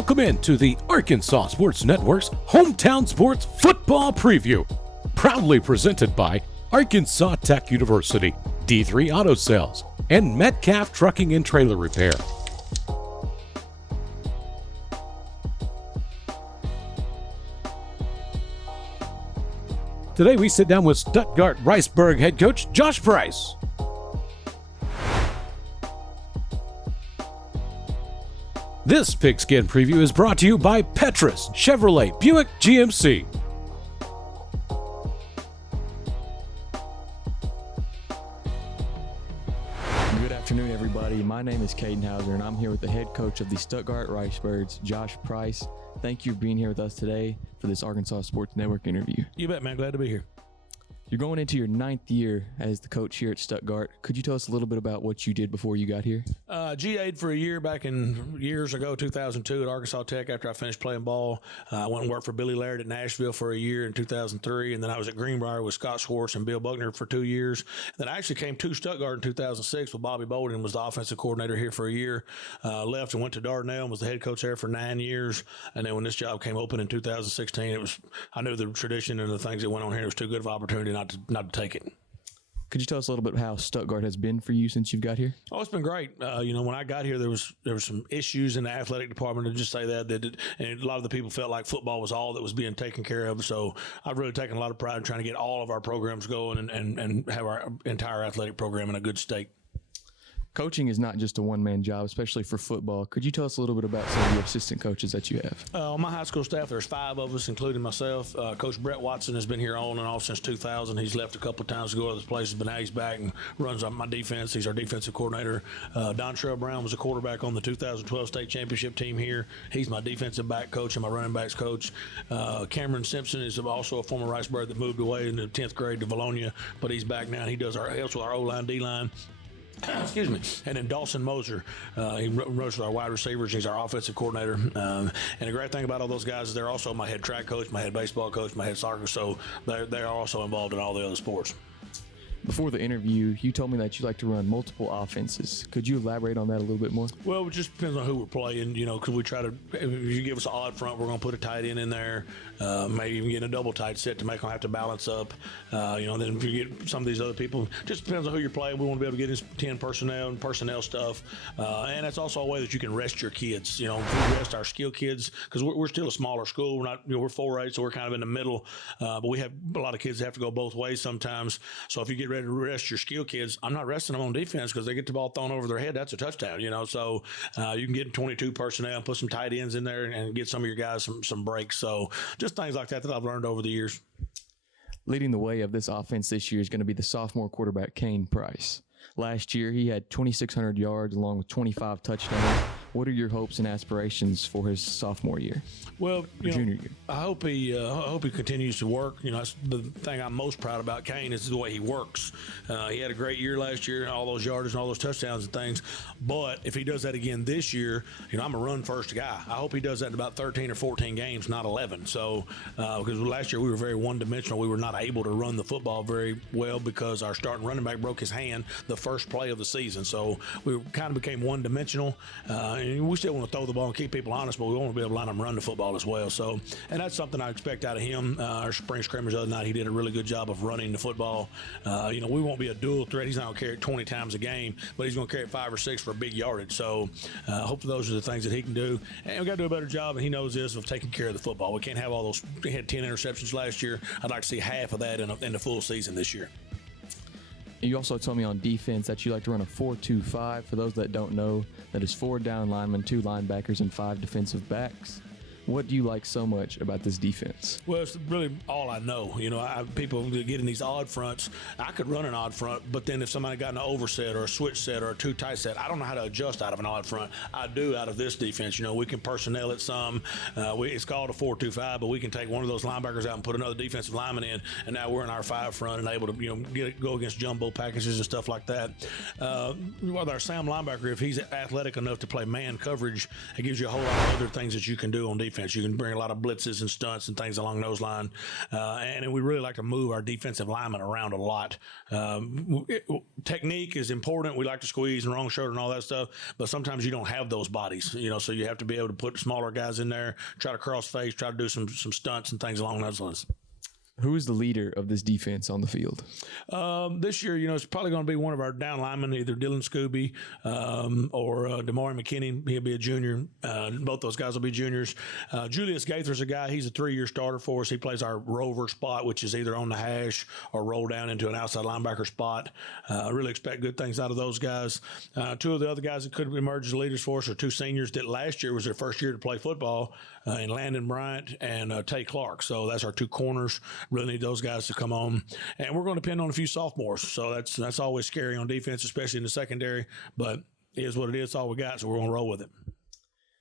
Welcome in to the Arkansas Sports Network's Hometown Sports Football Preview, proudly presented by Arkansas Tech University, D3 Auto Sales, and Metcalf Trucking and Trailer Repair. Today we sit down with Stuttgart Ricebirds head coach Josh Price. This pigskin preview is brought to you by Petrus Chevrolet Buick GMC. Good afternoon, everybody. My name is Caden Hauser, and I'm here with the head coach of the Stuttgart Ricebirds, Josh Price. Thank you for being here with us today for this Arkansas Sports Network interview. You bet, man. Glad to be here. You're going into your 9th year as the coach here at Stuttgart. Could you tell us a little bit about what you did before you got here? GA'd for a year back in years ago, 2002 at Arkansas Tech after I finished playing ball. I went and worked for Billy Laird at Nashville for a year in 2003, and then I was at Greenbrier with Scott Schwartz and Bill Buckner for 2 years. Then I actually came to Stuttgart in 2006 with Bobby Bolden, was the offensive coordinator here for a year. Left and went to Dardanelle and was the head coach there for 9 years. And then when this job came open in 2016, I knew the tradition and the things that went on here was too good of an opportunity not to take it. Could you tell us a little bit how Stuttgart has been for you since you've got here? Oh, it's been great. When I got here, there was some issues in the athletic department. To just say that and a lot of the people felt like football was all that was being taken care of. So I've really taken a lot of pride in trying to get all of our programs going and have our entire athletic program in a good state. Coaching is not just a one-man job, especially for football. Could you tell us a little bit about some of the assistant coaches that you have? On my high school staff, there's 5 of us, including myself. Coach Brett Watson has been here on and off since 2000. He's left a couple of times to go other places, but now he's back and runs my defense. He's our defensive coordinator. Don Sherrill Brown was a quarterback on the 2012 state championship team here. He's my defensive back coach and my running backs coach. Cameron Simpson is also a former Ricebird that moved away in the 10th grade to Valonia, but he's back now. He helps with our O-line, D-line. Excuse me. And then Dawson Moser, he runs with our wide receivers. He's our offensive coordinator. And the great thing about all those guys is they're also my head track coach, my head baseball coach, my head soccer. So they're also involved in all the other sports. Before the interview, you told me that you like to run multiple offenses. Could you elaborate on that a little bit more? Well, it just depends on who we're playing, because we try to, if you give us an odd front, we're going to put a tight end in there, maybe even get a double tight set to make them have to balance up. Then if you get some of these other people, just depends on who you're playing. We want to be able to get in 10 personnel and personnel stuff. And that's also a way that you can rest your kids, if we rest our skill kids, because we're still a smaller school. We're not, we're 4A, so we're kind of in the middle. But we have a lot of kids that have to go both ways sometimes. So if you get ready to rest your skill kids, I'm not resting them on defense because they get the ball thrown over their head. That's a touchdown, So you can get 22 personnel and put some tight ends in there and get some of your guys some breaks. So just things like that I've learned over the years. Leading the way of this offense this year is going to be the sophomore quarterback, Kane Price. Last year, he had 2,600 yards along with 25 touchdowns. What are your hopes and aspirations for his sophomore year? Well, junior year. I hope he continues to work. That's the thing I'm most proud about Kane is the way he works. He had a great year last year, all those yards and all those touchdowns and things. But if he does that again this year, I'm a run first guy. I hope he does that in about 13 or 14 games, not 11. So because last year we were very one-dimensional, we were not able to run the football very well because our starting running back broke his hand the first play of the season. So we kind of became one-dimensional. And we still want to throw the ball and keep people honest, but we want to be able to line them run the football as well. So, and that's something I expect out of him. Our spring scrimmage the other night, he did a really good job of running the football. We won't be a dual threat. He's not going to carry it 20 times a game, but he's going to carry it 5 or 6 for a big yardage. So, hopefully those are the things that he can do. And we got to do a better job, and he knows this, of taking care of the football. We can't have all those. We had 10 interceptions last year. I'd like to see half of that in the full season this year. You also told me on defense that you like to run a 4-2-5. For those that don't know, that is 4 down linemen, 2 linebackers, and 5 defensive backs. What do you like so much about this defense? Well, it's really all I know. People get in these odd fronts. I could run an odd front, but then if somebody got an overset or a switch set or a 2 tight set, I don't know how to adjust out of an odd front. I do out of this defense. We can personnel it some. It's called a 4-2-5, but we can take one of those linebackers out and put another defensive lineman in, and now we're in our 5 front and able to go against jumbo packages and stuff like that. With our Sam linebacker, if he's athletic enough to play man coverage, it gives you a whole lot of other things that you can do on defense. defense. You can bring a lot of blitzes and stunts and things along those lines. And we really like to move our defensive linemen around a lot. Technique is important. We like to squeeze and wrong shoulder and all that stuff, but sometimes you don't have those bodies, so you have to be able to put smaller guys in there, try to cross face, try to do some stunts and things along those lines. Who is the leader of this defense on the field? This year, it's probably going to be one of our down linemen, either Dylan Scooby or Damari McKinney. He'll be a junior. Both those guys will be juniors. Julius Gaither's a guy. He's a 3-year starter for us. He plays our rover spot, which is either on the hash or roll down into an outside linebacker spot. I really expect good things out of those guys. Two of the other guys that could emerge as leaders for us are two seniors that last year was their first year to play football, in Landon Bryant and Tay Clark. So that's our two corners. Really need those guys to come on. And we're going to depend on a few sophomores. So that's always scary on defense, especially in the secondary. But it is what it is. It's all we got, so we're going to roll with it.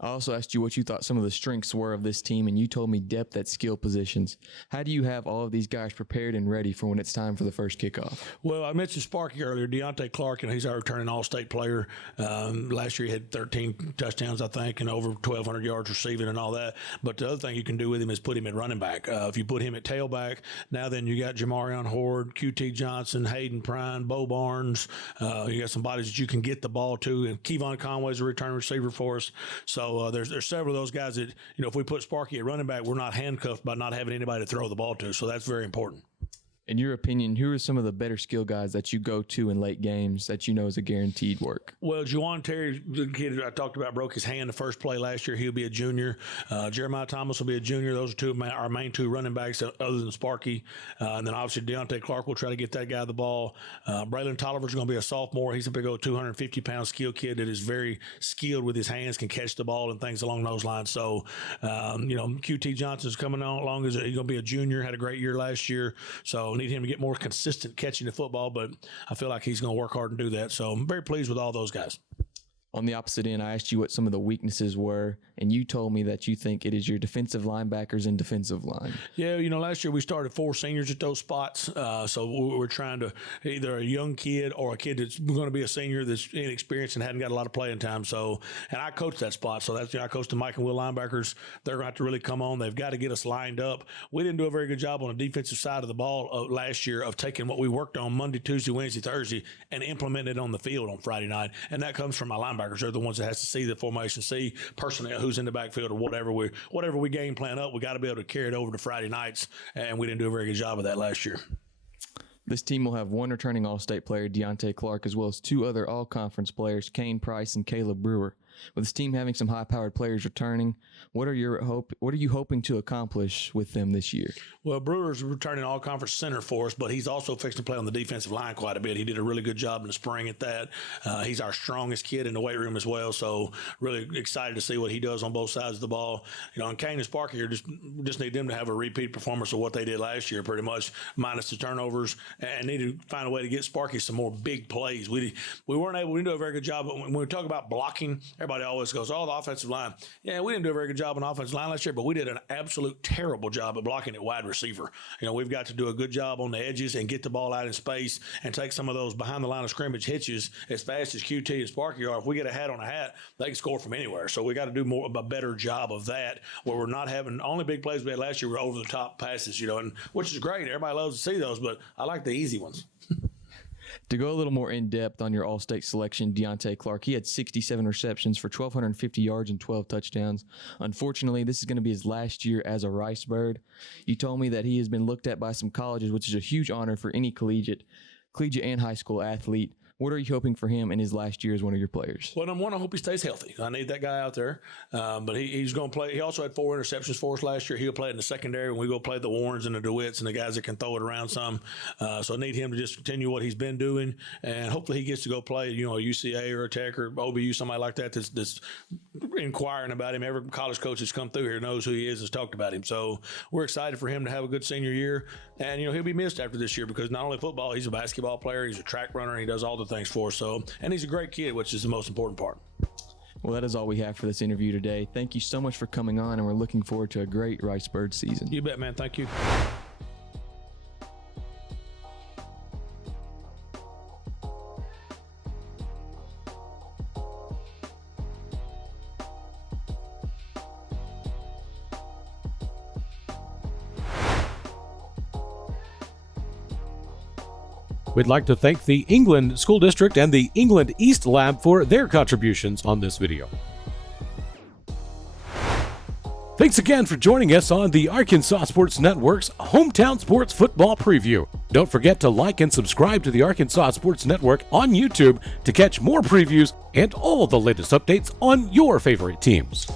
I also asked you what you thought some of the strengths were of this team, and you told me depth at skill positions. How do you have all of these guys prepared and ready for when it's time for the first kickoff? Well, I mentioned Sparky earlier, Deontay Clark, he's our returning All-State player. Last year he had 13 touchdowns, I think, and over 1,200 yards receiving and all that. But the other thing you can do with him is put him at running back. If you put him at tailback, now then you got Jamarion Horde, QT Johnson, Hayden Prine, Bo Barnes. You got some bodies that you can get the ball to, and Kevon Conway's a return receiver for us. So there's several of those guys that, if we put Sparky at running back, we're not handcuffed by not having anybody to throw the ball to. So that's very important. In your opinion, who are some of the better skill guys that you go to in late games that you know is a guaranteed work? Well, Juwan Terry, the kid I talked about, broke his hand the first play last year. He'll be a junior. Jeremiah Thomas will be a junior. Those are two of our main two running backs other than Sparky. And then obviously Deontay Clark will try to get that guy the ball. Braylon Tolliver's going to be a sophomore. He's a big old 250-pound skill kid that is very skilled with his hands, can catch the ball and things along those lines. So, QT Johnson's coming on along. He's going to be a junior, had a great year last year. So need him to get more consistent catching the football, but I feel like he's going to work hard and do that. So I'm very pleased with all those guys. On the opposite end, I asked you what some of the weaknesses were, and you told me that you think it is your defensive linebackers and defensive line. Yeah, last year we started 4 seniors at those spots, so we're trying to either a young kid or a kid that's going to be a senior that's inexperienced and hadn't got a lot of playing time. So, and I coach that spot, so that's I coach the Mike and Will linebackers. They're going to have to really come on. They've got to get us lined up. We didn't do a very good job on the defensive side of the ball last year of taking what we worked on Monday, Tuesday, Wednesday, Thursday, and implementing it on the field on Friday night, and that comes from my linebackers. They're the ones that has to see the formation, see personnel, who's in the backfield, or whatever we game plan up. We got to be able to carry it over to Friday nights, and we didn't do a very good job of that last year. This team will have one returning All-State player, Deontay Clark, as well as 2 other All-Conference players, Kane Price and Caleb Brewer. With this team having some high-powered players returning, what are you hoping to accomplish with them this year? Well, Brewer's returning all-conference center for us, but he's also fixing to play on the defensive line quite a bit. He did a really good job in the spring at that. He's our strongest kid in the weight room as well, so really excited to see what he does on both sides of the ball. And Kane and Sparky here, just need them to have a repeat performance of what they did last year, pretty much, minus the turnovers, and need to find a way to get Sparky some more big plays. We didn't do a very good job. But when we talk about blocking, everybody always goes, the offensive line. Yeah, we didn't do a very good job on the offensive line last year, but we did an absolute terrible job at blocking at wide receiver. We've got to do a good job on the edges and get the ball out in space and take some of those behind the line of scrimmage hitches as fast as QT and Sparky are. If we get a hat on a hat, they can score from anywhere. So we got to do a better job of that, where we're not having only big plays we had last year were over the top passes, and which is great. Everybody loves to see those, but I like the easy ones. To go a little more in-depth on your All-State selection, Deontay Clark, he had 67 receptions for 1,250 yards and 12 touchdowns. Unfortunately, this is going to be his last year as a Ricebird. You told me that he has been looked at by some colleges, which is a huge honor for any collegiate and high school athlete. What are you hoping for him in his last year as one of your players? Well, number one, I hope he stays healthy. I need that guy out there. But he's going to play. He also had 4 interceptions for us last year. He'll play in the secondary when we go play the Warrens and the DeWitts and the guys that can throw it around some. So I need him to just continue what he's been doing. And hopefully he gets to go play, a UCA or a Tech or OBU, somebody like that that's inquiring about him. Every college coach that's come through here knows who he is, has talked about him. So we're excited for him to have a good senior year. And, he'll be missed after this year because not only football, he's a basketball player, he's a track runner, he does all the things for us. So, and he's a great kid, which is the most important part. Well, that is all we have for this interview today. Thank you so much for coming on, and we're looking forward to a great Ricebird season. You bet, man. Thank you. We'd like to thank the England School District and the England East Lab for their contributions on this video. Thanks again for joining us on the Arkansas Sports Network's Hometown Sports Football Preview. Don't forget to like and subscribe to the Arkansas Sports Network on YouTube to catch more previews and all the latest updates on your favorite teams.